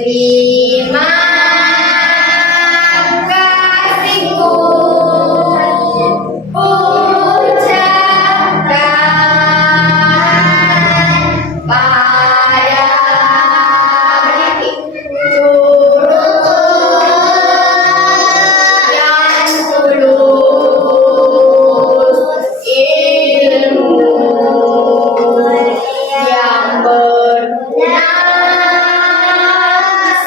Terima kasihku ucapkan pada guruku yang tulus ilmu yang berguna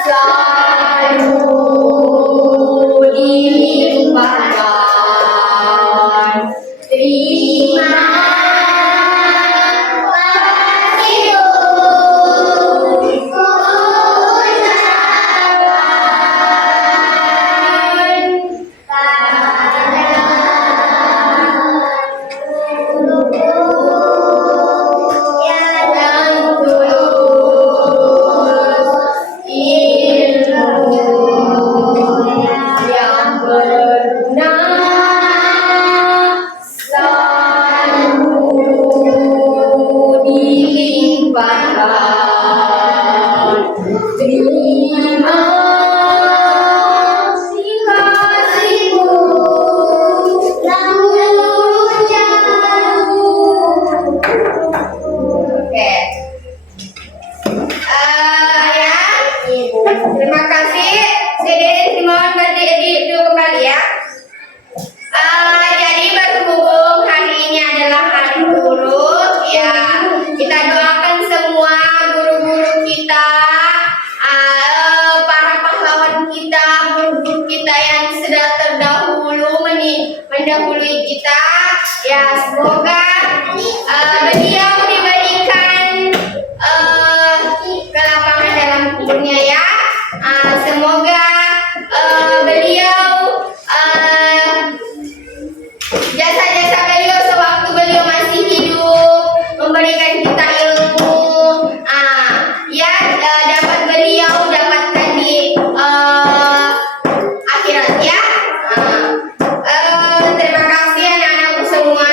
selalu dilimpahkan. Terima kasih terima kasih. Saya dimohon berdiri dulu kembali ya. Jadi berhubung hari ini adalah hari guru, ya kita doakan semua guru-guru kita, para pahlawan kita, guru-guru kita yang sudah terdahulu mendahului kita. Ya semoga beliau diberikan kelapangan dalam kuburnya ya. Semoga beliau jasa-jasa beliau sewaktu beliau masih hidup memberikan kita ilmu dapat beliau dapatkan di akhirat ya. Terima kasih anak-anakku semua.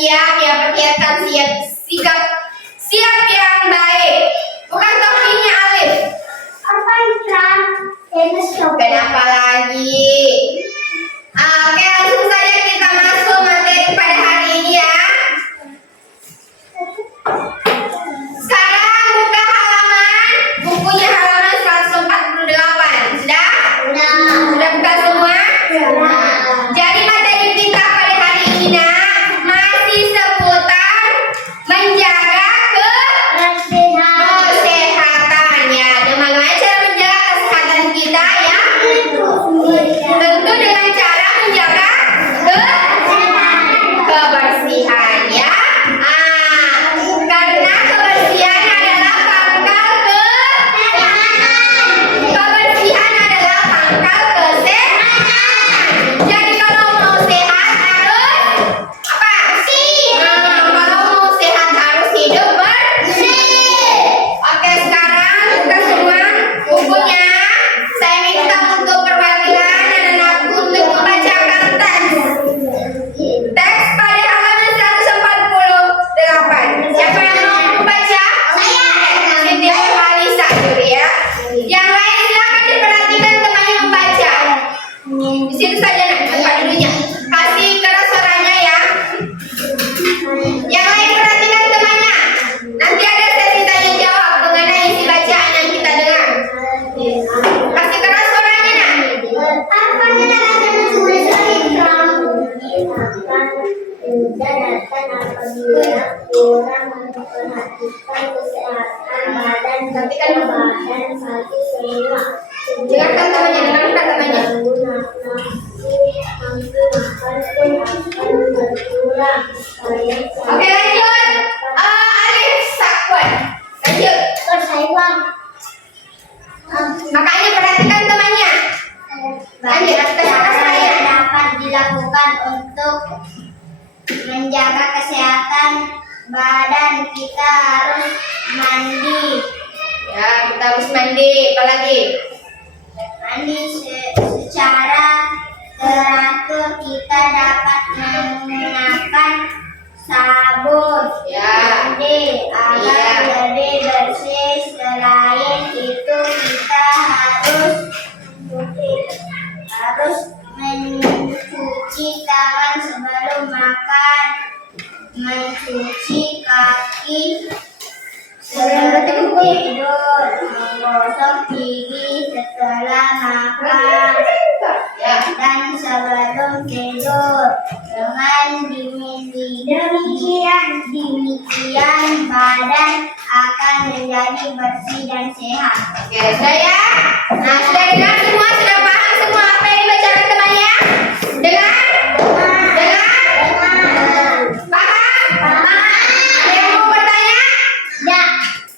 siap ya, perlihatkan sikap siap yang baik. Bukan topinya Alif. Apa Ikram? Kenapa lagi? Oke, langsung saja kita masuk materi pada hari ini ya. Sekarang buka halaman, bukunya halaman 148. Sudah? Sudah buka semua? Jadi materi kita pada hari ini masih seputar menjaga kesehatannya. Bagaimana cara menjaga kesehatan kita ya? Tentu dengan cara menjaga kebersihan ya. Karena kebersihan adalah pangkal kebersihan adalah pangkal kesehatan. Jadi kalau mau sehat harus apa? Kalau mau sehat harus hidup bersih. Oke, sekarang kita semua bukunya. Saya minta untuk perwakilan anak-anakku untuk membacakan teks. Teks pada halaman 148. Siapa yang mau membaca? Saya. Siti Nurhalisa dulu ya. Yang lain silakan diperhatikan temannya membaca. Di situ saja nak, tempat dulunya. Kasih keras suaranya ya. Yang lain perhatikan temannya. Nanti ada sesi tanya jawab mengenai isi bacaan yang kita dengar. Kasih keras suaranya nak. Apa yang akan menulis Ikram? Datang apabila kurang memperhatikan kesehatan badan dan hati semua. Dengarkan temannya, dengarkan temannya. Oke lanjut. Alif Sakwan. Lanjut. Makanya perhatikan temannya. Lanjut. Kata saya. Dapat dilakukan untuk menjaga kesehatan badan, kita harus mandi. Ya, kita harus mandi. Apalagi? Mandi secara teratur, kita dapat menggunakan sabun Ya. mandi agar Iya. lebih bersih. Selain itu kita harus mencuci tangan sebelum makan, mencuci kaki sebelum tidur, menggosok gigi setelah makan, Ya. dan sebelum tidur. Dengan demikian badan akan menjadi bersih dan sehat. Oke, sudah ya. Nah, sudah dengar semua, sudah paham semua apa yang dibacakan temannya? Dengar? Paham? Ada yang mau bertanya? Ya.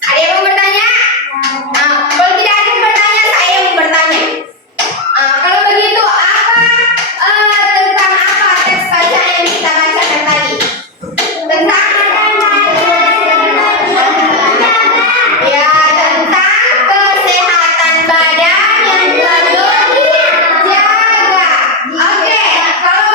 Ada yang mau bertanya? Nah, kalau tidak ada yang bertanya, saya yang mau bertanya. Kalau begitu, tentang apa teks bacaan yang kita bacakan tadi? Tentang ya, tentang kesehatan badan yang perlu dijaga. Oke, kalau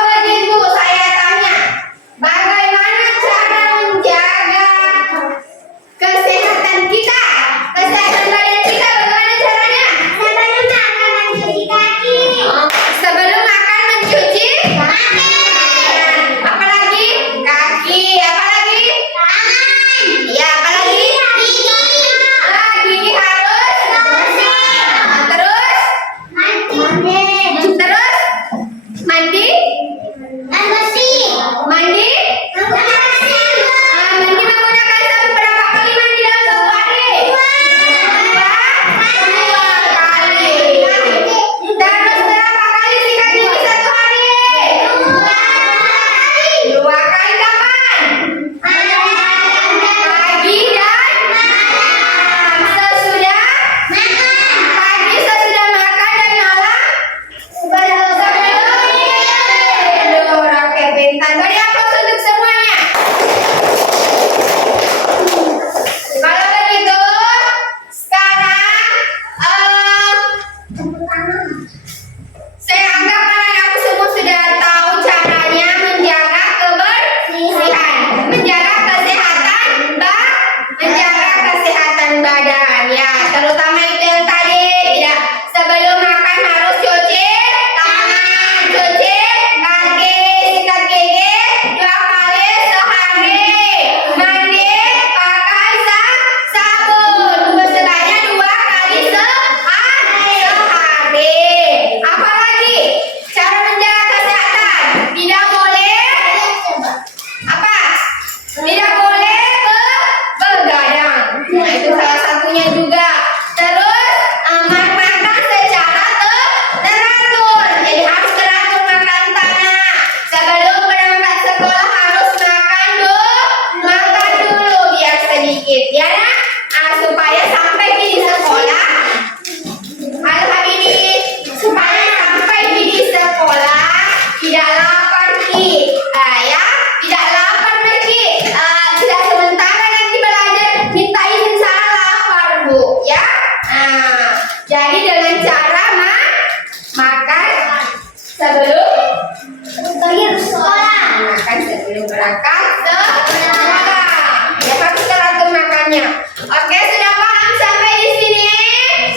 semuanya. Oke, sudah paham sampai di sini?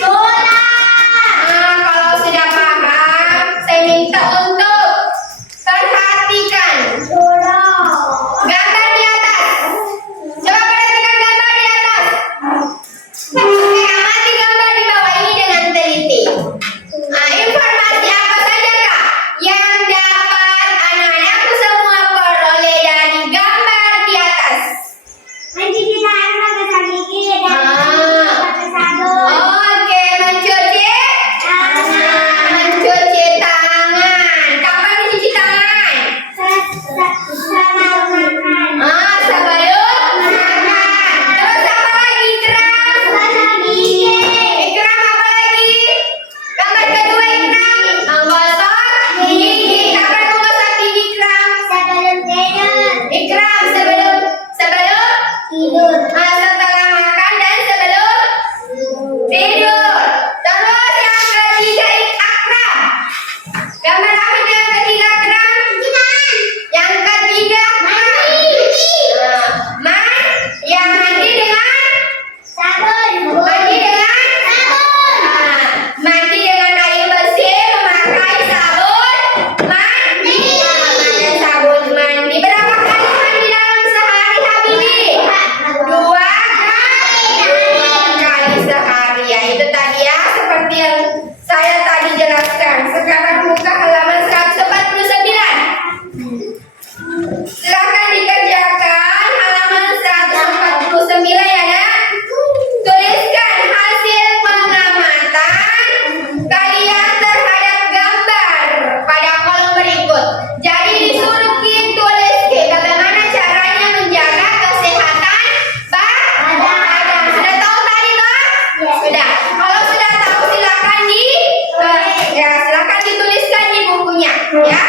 Sudah. Nah, kalau sudah paham, saya minta untuk perhatikan Sudah. gambar di atas. Coba perhatikan gambar di atas. Oke, amati gambar di bawah ini dengan teliti. Nah, informasi apa saja Kak yang dapat anak-anakku semua peroleh dari gambar di atas? Mencuci tangan pakai gigi dan Ah. pakai sabun. Oke, mencuci mencuci tangan. Kapan mencuci tangan? Sama makan. Sebelum makan. Terus apa lagi? Ikram. Gosok gigi. Ikram apa lagi? Gambar kedua Ikram. Menggosok gigi. Kapan menggosok gigi Ikram? Sebelum tidur. Ikram sebelum Tidur. setelah makan dan sebelum tidur. Terus yang ketiga Akram. Gambar apa itu yang ketiga Akram? Yang ketiga yang mandi dengan Sabun. mandi dengan mandi dengan air bersih, memakai sabun mandi. Memakai sabun mandi. Berapa kali mandi dalam sehari Habibi? 2 kali sehari ya. Itu tadi ya seperti yang saya tadi jelaskan. Sekarang buka halaman 149. Silakan dikerjakan halaman 149 ya nak. Tuliskan hasil pengamatan kalian terhadap gambar pada kolom berikut. Jadi disuruh tulis bagaimana caranya menjaga kesehatan badan. Sudah tahu tadi toh? Ya. Sudah. Kalau sudah tahu silakan silakan dituliskan di bukunya ya.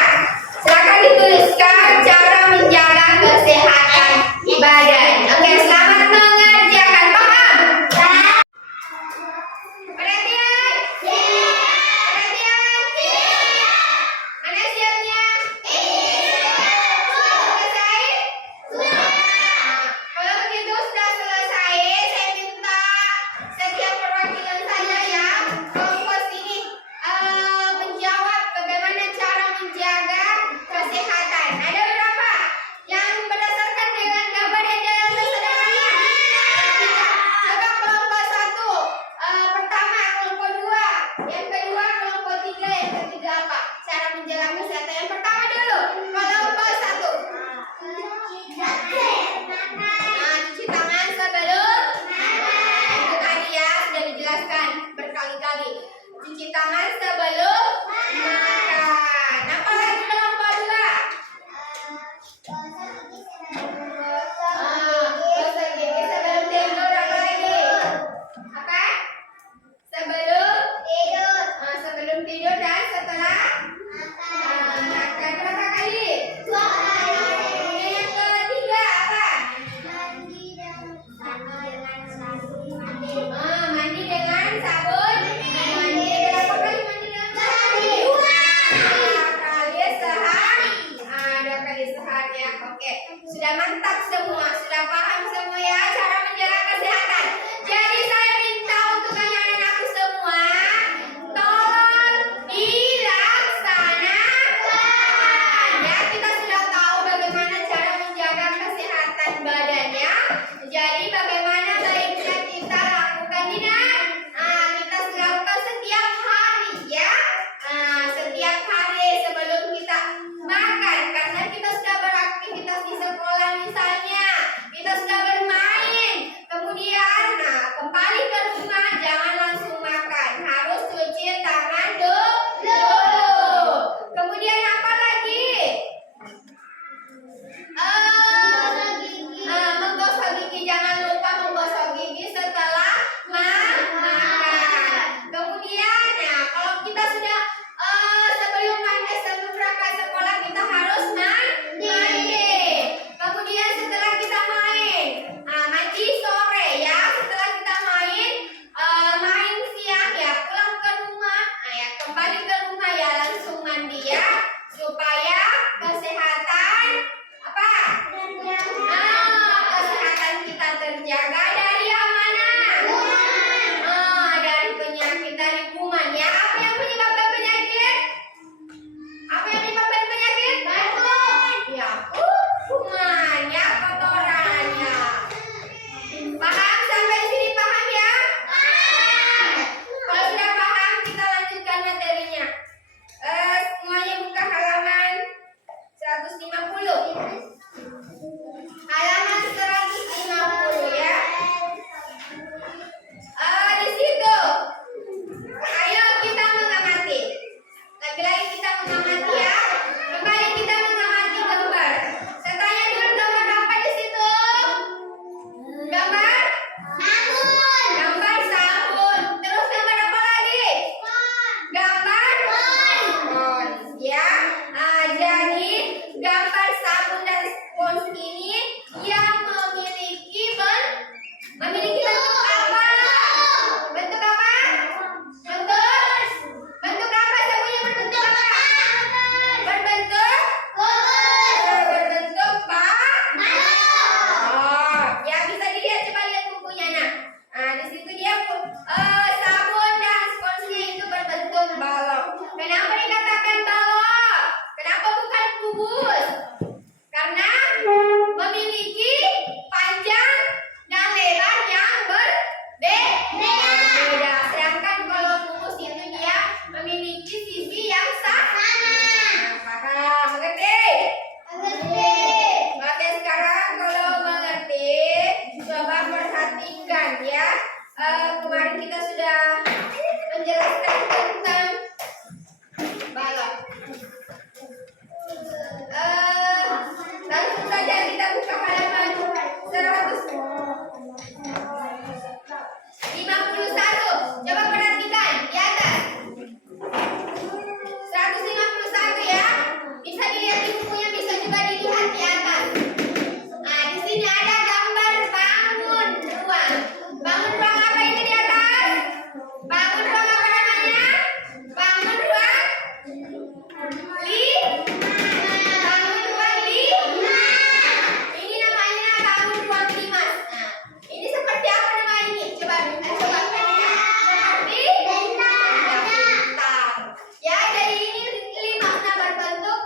Silakan dituliskan cara menjaga kesehatan badan. Oke, selamat mengerjakan. Paham? Perhatian. Perhatian. Mana siapnya? Selesai? Kalau begitu sudah selesai, saya minta setiap perwakilan saja ya kelompok ini menjawab bagaimana cara menjaga kesehatan. Ada berapa? Yang berdasarkan dengan gambar yang dalam sederhana. Coba kelompok 1 pertama, kelompok 2 yang kedua, kelompok 3 yang ketiga apa? Cara menjaga kesehatan yang pertama dulu. Kelompok 1. Cuci tangan sebelum itu tadi ya sudah dijelaskan berkali-kali. Cuci tangan sebelum makan. Apa lagi kelompok 2? Gosok gigi sebelum tidur. Apa lagi? Apa? Sebelum tidur dan setelah makan. Berapa kali? Kemudian yang ketiga apa? Mandi dengan sabun. Mandi berapa kali mandi dengan sabun? 2 kali sehari. 2 kali sehari ya. Oke, sudah mantap semua, sudah paham semua ya cara menjaga kesehatan. Jadi saya minta untuk anak-anakku semua, tolong dilaksanakan. Ya, kita sudah tahu bagaimana cara menjaga kesehatan badan ya. Jadi bagaimana baiknya kita lakukan kita lakukan setiap hari ya. Setiap hari sebelum kita makan, karena kita sudah beraktivitas di sekolah misalnya, kita sudah bermain, kemudian kembali ke rumah jangan langsung makan, harus cuci tangan dulu. Kemudian apa lagi? Menggosok gigi, jangan lupa menggosok gigi setelah makan. Kemudian kalau kita sudah sebelum berangkat sekolah kita harus mandi. Kemudian setelah kita main perhatikan ya. Kemarin kita sudah menjelaskan tentang balok. Langsung saja kita buka halaman 151. Coba perhatikan di atas. 151 ya. Bisa dilihat di bukunya, bisa juga dilihat di atas. Nah, di sini ada gambar bangun ruang. Bangun ruang apa ini di atas? Bangun ruang apa namanya? Bangun ruang bangun ruang ini namanya bangun ruang limas. Nah, ini seperti apa nama ini? Coba perhatikan. Seperti bintang. Ya, jadi ini limasnya berbentuk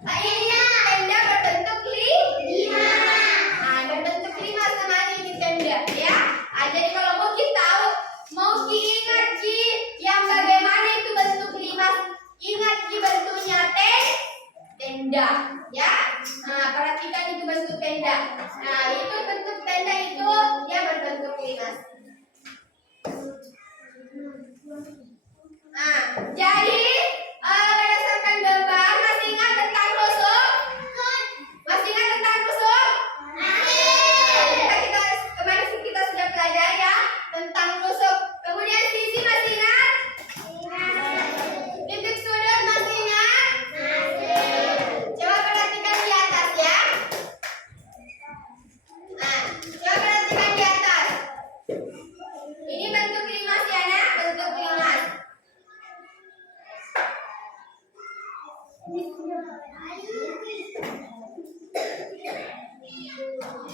tenda berbentuk limas. Nah, berbentuk limas namanya ini tenda ya. Jadi kalau mau kita tahu, mau ingat yang bagaimana itu bentuk limas, ingat bentuknya tenda ya. Nah, perhatikan itu bentuk tenda. Nah, itu bentuk tenda itu dia berbentuk limas. Nah, jadi berdasarkan gambar, masih ingat tentang rusuk? Masih ingat tentang rusuk? Kemarin kita sudah belajar ya tentang rusuk. Kemudian sisi masih ingat? Titik sudut masih ingat? Coba perhatikan di atas ya. Nah, coba perhatikan di atas. Ini bentuk limas ya, nak? Bentuk limas.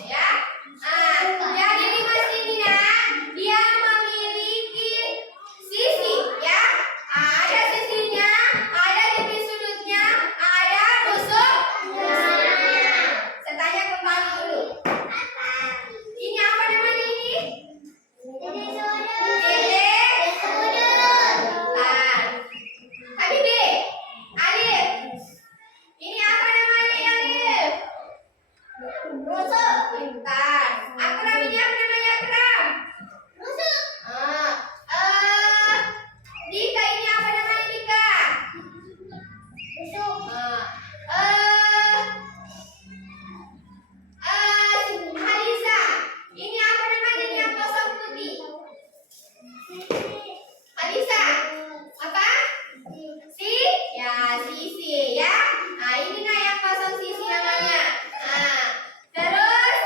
Ya. Jadi limas ini nak, dia memiliki sisi ya. Ada sisinya, ada titik sudutnya, ada rusuknya. Saya tanya kembali dulu. Ini apa namanya ini? Titik sudut. Habibie, Alif. Ini apa namanya Alif? Rusuk. Pintar. Akram ini apa namanya Akram? Rusuk. Dika ini apa namanya Dika? Rusuk. Halisa, ini apa namanya ini yang kosong putih? Halisa, apa? Sisi ya. Nah, ini nah yang kosong sisi namanya. Nah, terus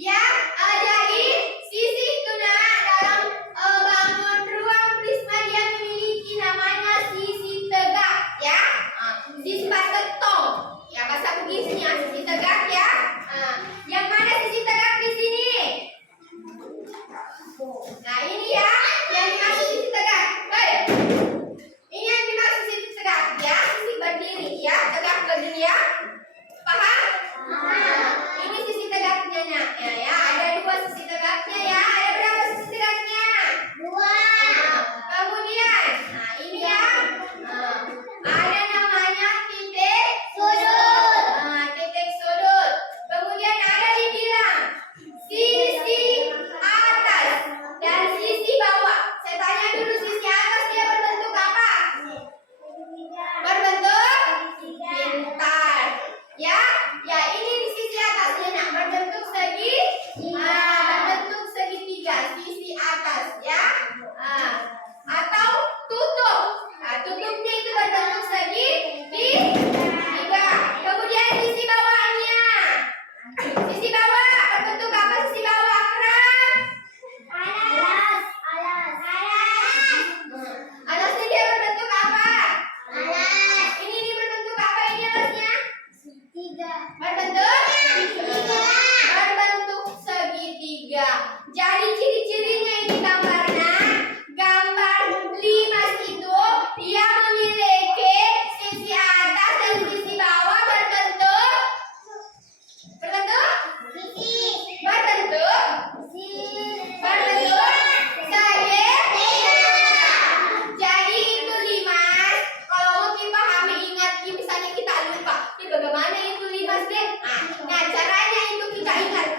ya, jadi sisi itu nah dalam bangun ruang prisma dia memiliki namanya sisi tegak ya. Sisi pasetong. Ya, bahasa Bugisnya sisi tegak ya. Yang mana sisi tegak di sini? Nah, ini ya yang dimaksud sisi tegak. Baik. Ini yang dimaksud sisi tegak ya, sisi berdiri ya, tegak berdiri ya. Paham? Ini sisi tegaknya nak. Ya, ada dua sisi tegaknya ya. Ada berapa sisi tegaknya? Dua. Kemudian, nah ini ya. Ada namanya titik sudut. Titik sudut. Kemudian ada dibilang sisi atas dan sisi bawah. Saya tanya dulu, sisi atas dia berbentuk apa? Berbentuk bintang. Ya, ini di sisi atasnya nak berbentuk berbentuk segitiga, sisi atas ya. Atau tutup. Tutupnya itu berbentuk segitiga. Kemudian sisi bawahnya. Sisi bawah berbentuk apa? Sisi bawah Akram? Alas. Alasnya dia berbentuk apa? Alas. Ini berbentuk apa ini alasnya? Berbentuk segitiga. Jadi ciri-cirinya ini gambarnya, gambar limas itu dia memiliki sisi atas dan sisi bawah berbentuk segitiga. Jadi itu limas. Kalau mau dipahami, ingat misalnya kita lupa, bagaimana itu limas deh. Nah, caranya itu kita ingat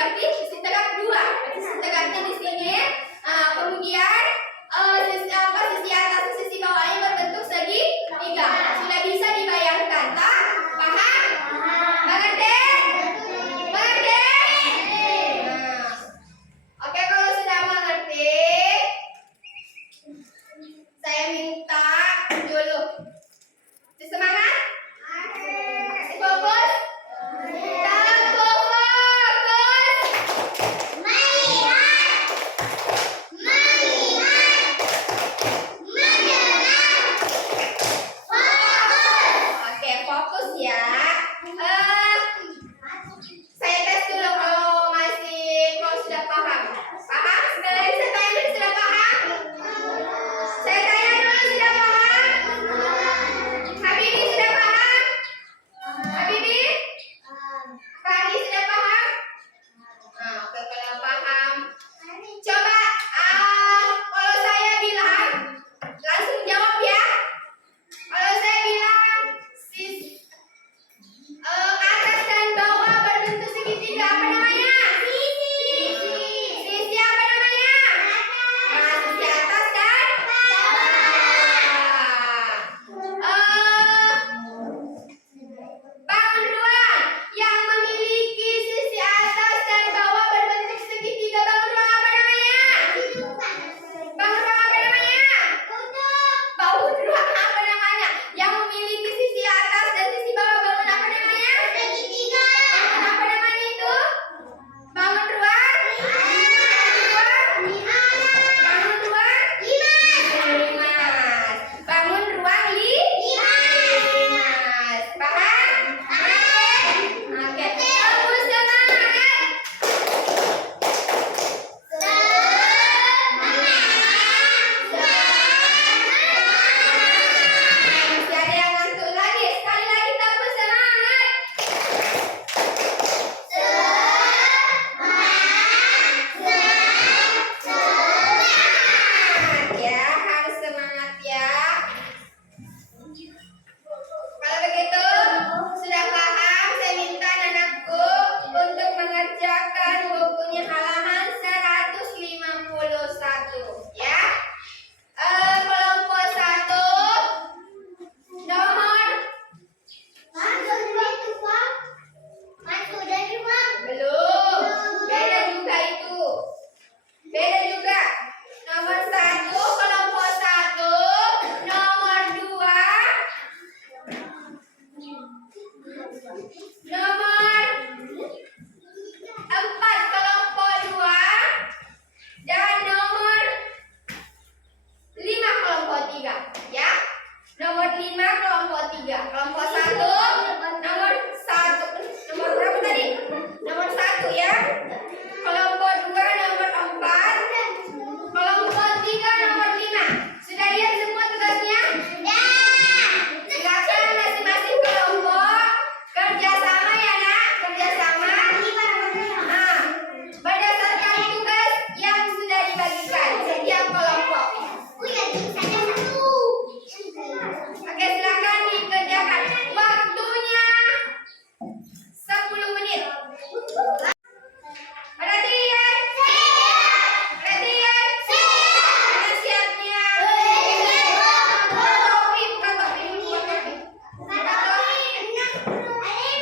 berarti sisi tegak 2. Berarti sisi tegaknya di sini. Kemudian sisi atas dan sisi bawahnya berbentuk segi 3. Sudah bisa dibayangkan, tak? Paham? Mengerti? Mengerti? Nah. Oke, kalau sudah mengerti, saya minta dulu semangat, fokus, fokus. Oke, fokus ya. Saya tes dulu kalau sudah paham. Paham? Sekali lagi saya tanya dulu, sudah paham? Saya tanya dulu, sudah paham? Habibi sudah paham? Habibi? Fahri sudah paham? Oke, kalau paham, coba kalau saya bilang langsung jawab ya. Kalau saya bilang atas dan bawah berbentuk segitiga, apa namanya? Sisi apa namanya? Sisi atas dan bangun ruang yang memiliki sisi atas dan bawah berbentuk segitiga. Bangun ruang apa namanya? Bangun ruang apa namanya? Bangun ruang apa namanya? Yang memiliki sisi atas dan sisi bawah, bangun apa namanya? Segitiga. Bangun apa namanya itu? Bangun ruang? Bangun ruang? Limas. Bangun ruang limas. Paham? Oke. Terus semangat. Masih ada yang ngantuk lagi. Sekali lagi tepuk semangat. Ya, harus semangat ya. Kalau begitu, sudah paham, saya minta anakku untuk mengerjakan bukunya halaman 151 ya. Kelompok 1 nomor belum. Beda juga itu. Beda juga. Nomor 1 kelompok 1, nomor 2, nomor 4 kelompok 2, dan nomor 5 kelompok 3 ya. Nomor 5 kelompok 3. Kelompok 1 nomor 1. Nomor berapa tadi? Nomor 1 ya. Kelompok 2 nomor 4. Kelompok 3 nomor 5. Sudah lihat semua tugasnya? Silakan masing-masing kelompok kerjasama ya nak, kerjasama. Berdasarkan tugas yang sudah dibagikan setiap kelompok. Oke, silakan dikerjakan. Waktunya 10 menit. Perhatian. Perhatian. Mana siapnya? Topi, bukan topi.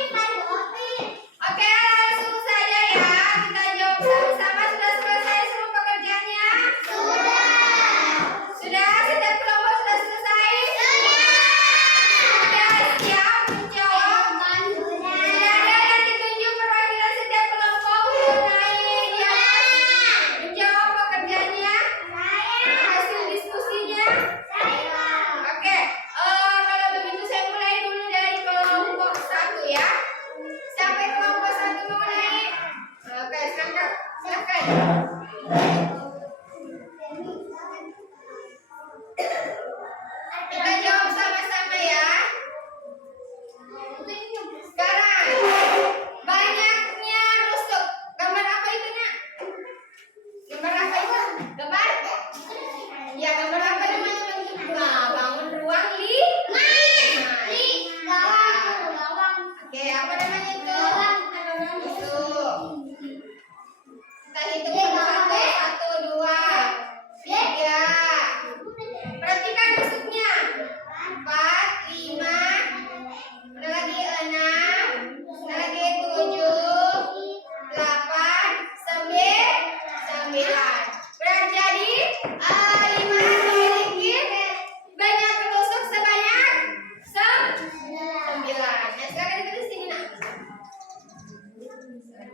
Bukan topi. Oke, langsung saja ya. Kita jawab sama-sama. Sudah selesai semua pekerjaannya? Sudah? Setiap kelompok sudah selesai? Sudah siap menjawab? Sudah ada yang ditunjuk perwakilan setiap kelompok mengenai dia menjawab pekerjaannya? Hasil diskusinya? Oke, kalau begitu saya mulai dulu dari kelompok 1 ya. Sampai kelompok 1 mau naik. Oke, silakan. Silakan. Kita jawab sama-sama ya. Sekarang, banyaknya rusuk. Gambar apa itu nak? Gambar apa itu? Gambar? Ya, gambar apa namanya bentuknya? Bangun ruang gawang. Oke, apa namanya itu? Itu. Kita hitung satu, satu, dua, tiga. Perhatikan masuknya. 4, 5, ada lagi 6, ada lagi 7, 8, 9. Berarti 5 memiliki banyak penusuk sebanyak 9. Nah, sekarang kita di sini nak.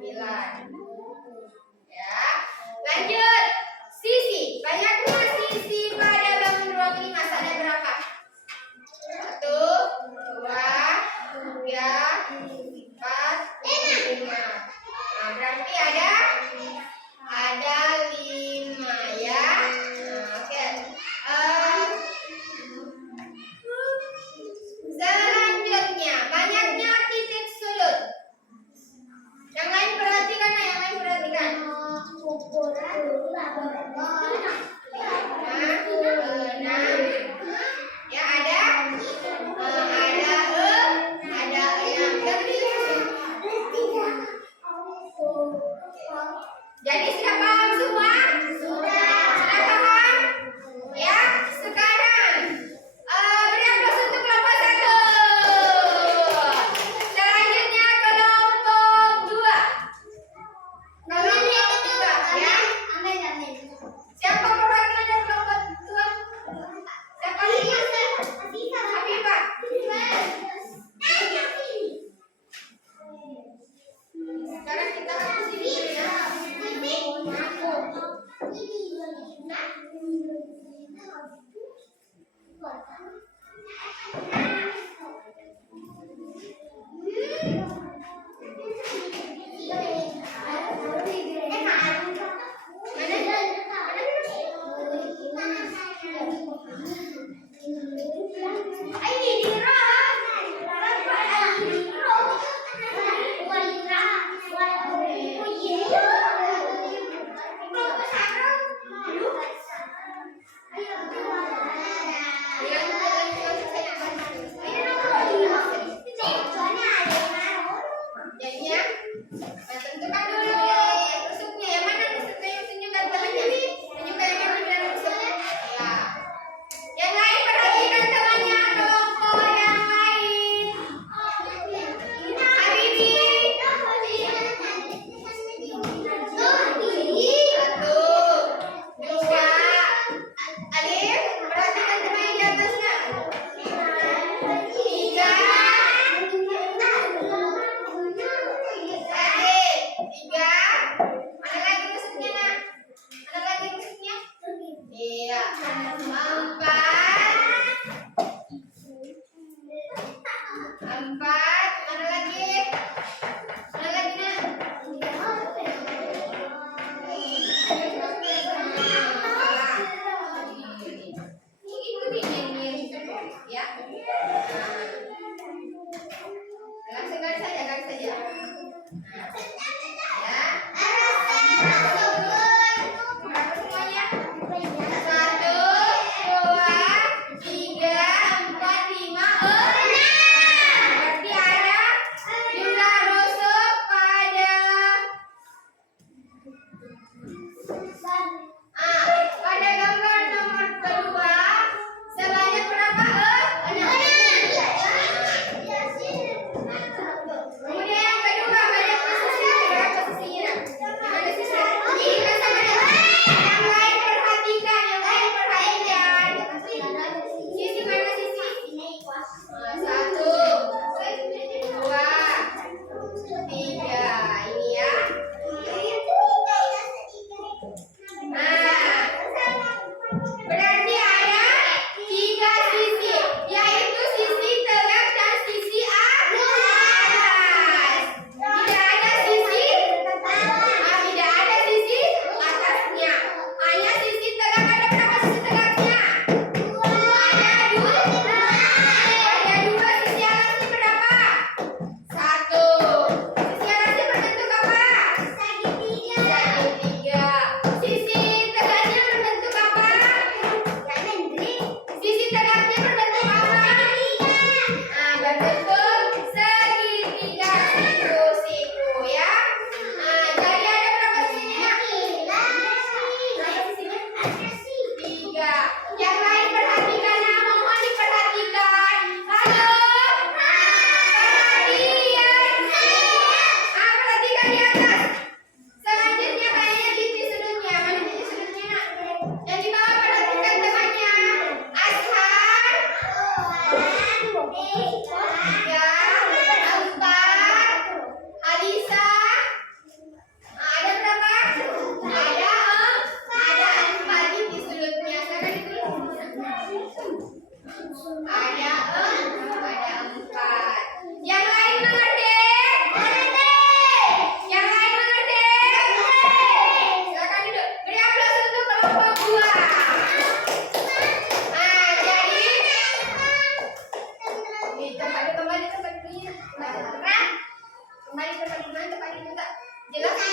9. Ya. Lanjut. Sisi. Banyaknya sisi pada bangun ruang 5 ada berapa? 1, 2, 3, 4, 5. Nah, berarti ada 5 ya. Nah, oke. Selanjutnya, banyaknya titik sulut. Yang lain perhatikan, nah, yang lain perhatikan. 6. Ya, ada 6. Jadi sudah paham semua? Sudah paham? Ya, sekarang beri aplaus untuk kelompok 1. Selanjutnya kelompok 2. Kelompok 2 ya. Siapa perwakilan dari kelompok 2? Siapa ini? Hafifah. Sekarang kita ke sini ya.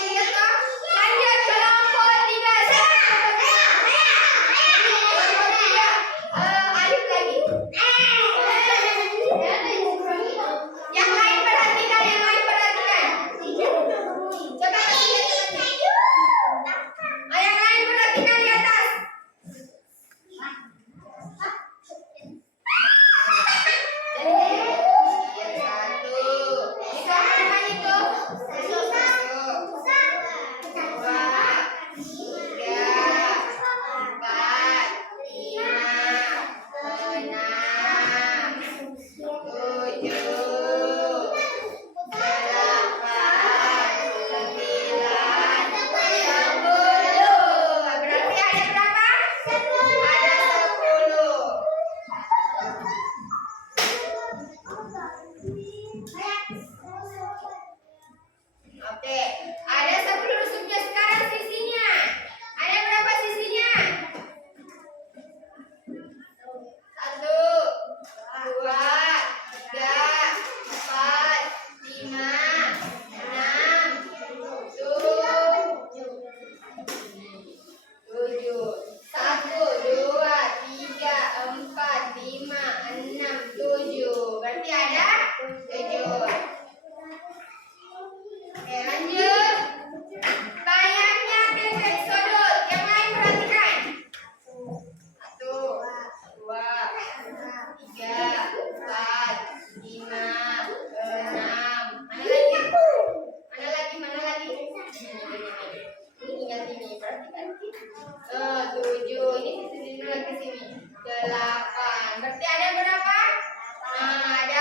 ingat toh? Lanjut kelompok 3. Kelompok 3. Alif lagi. Yang lain perhatikan, yang lain perhatikan. Coba kasih lihat temannya. Yang lain perhatikan di atas. Satu. Itu apa namanya itu? Dua, tiga, empat, lima, enam, tujuh, delapan, sembilan, 10. Berarti ada berapa? Ada 10. Oke, ada 10 rusuknya. Sekarang sisinya. Ada berapa sisinya? 1, 2, 3, 4, 5, 6, 7. 1, 2, 3, 4, 5, 6, 7. Berarti ada 7. Oke, lanjut. Bayarnya kekek sodot. Yang lain perhatikan. 1, 2, 3, 4, 5, 6. Mana lagi? Mana lagi? Mana lagi? Ini ingat ini. Perhatikan. 7. Ini sisi lagi sini. 8. Berarti ada berapa? Nah, ada